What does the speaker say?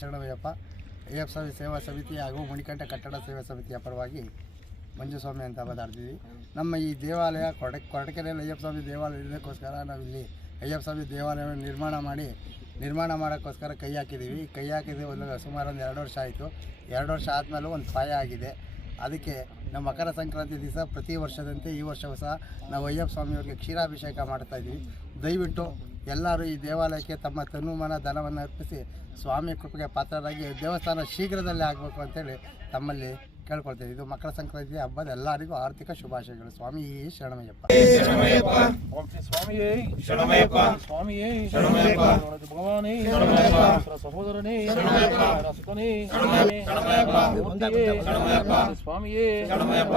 ಶರಣಮಯ್ಯಪ್ಪ ಅಯ್ಯಪ್ಪ ಸ್ವಾಮಿ ಸೇವಾ ಸಮಿತಿ ಹಾಗೂ ಮಣಿಕಂಠ ಕಟ್ಟಡ ಸೇವಾ ಸಮಿತಿಯ ಪರವಾಗಿ ಮಂಜುಸ್ವಾಮಿ ಅಂತ ಮಾತಾಡ್ತೀವಿ ನಮ್ಮ ಈ ದೇವಾಲಯ ಕೊಡ ಕೊರಟಕೆರೆಯಲ್ಲಿ ಅಯ್ಯಪ್ಪ ಸ್ವಾಮಿ ದೇವಾಲಯ ಇರೋದಕ್ಕೋಸ್ಕರ ನಾವಿಲ್ಲಿ ಅಯ್ಯಪ್ಪ ಸ್ವಾಮಿ ದೇವಾಲಯವನ್ನು ನಿರ್ಮಾಣ ಮಾಡಿ, ನಿರ್ಮಾಣ ಮಾಡೋಕ್ಕೋಸ್ಕರ ಕೈ ಹಾಕಿದ್ದೀವಿ. ಕೈ ಹಾಕಿದ್ದೀವಿ ಒಂದು ಸುಮಾರು ಒಂದು ಎರಡು ವರ್ಷ ಆಯಿತು. ಎರಡು ವರ್ಷ ಆದಮೇಲೆ ಒಂದು ಪಾಯ ಆಗಿದೆ. ಅದಕ್ಕೆ ನಮ್ಮ ಮಕರ ಸಂಕ್ರಾಂತಿ ದಿವಸ ಪ್ರತಿ ವರ್ಷದಂತೆ ಈ ವರ್ಷವೂ ಸಹ ನಾವು ಅಯ್ಯಪ್ಪ ಸ್ವಾಮಿಯವ್ರಿಗೆ ಕ್ಷೀರಾಭಿಷೇಕ ಮಾಡ್ತಾಯಿದ್ದೀವಿ ದಯವಿಟ್ಟು ಎಲ್ಲರೂ ಈ ದೇವಾಲಯಕ್ಕೆ ತಮ್ಮ ತನುಮನ ಧನವನ್ನು ಅರ್ಪಿಸಿ ಸ್ವಾಮಿ ಕೃಪೆಗೆ ಪಾತ್ರರಾಗಿ ದೇವಸ್ಥಾನ ಶೀಘ್ರದಲ್ಲೇ ಆಗಬೇಕು ಅಂತೇಳಿ ತಮ್ಮಲ್ಲಿ ಕೇಳ್ಕೊಳ್ತೇವೆ ಇದು ಮಕರ ಸಂಕ್ರಾಂತಿ ಹಬ್ಬದ ಎಲ್ಲರಿಗೂ ಆರ್ಥಿಕ ಶುಭಾಶಯಗಳು. ಸ್ವಾಮಿ ಶರಣಮಯ್ಯಪ್ಪ. ಓಂ ಶ್ರೀ ಸ್ವಾಮಿಯೇ. ಶರಣಮಯ್ಯಪ್ಪ. ಸ್ವಾಮಿಯೇ. ಶರಣಮಯ್ಯಪ್ಪ. ಭಗವಾನೇ. ಶರಣಮಯ್ಯಪ್ಪ. ಸಹೋದರನೇ. ಶರಣಮಯ್ಯಪ್ಪ. ಸುತನೇ ಶರಣಮಯ್ಯಪ್ಪ. ಸ್ವಾಮಿಯೇ. ಶರಣಮಯ್ಯಪ್ಪ.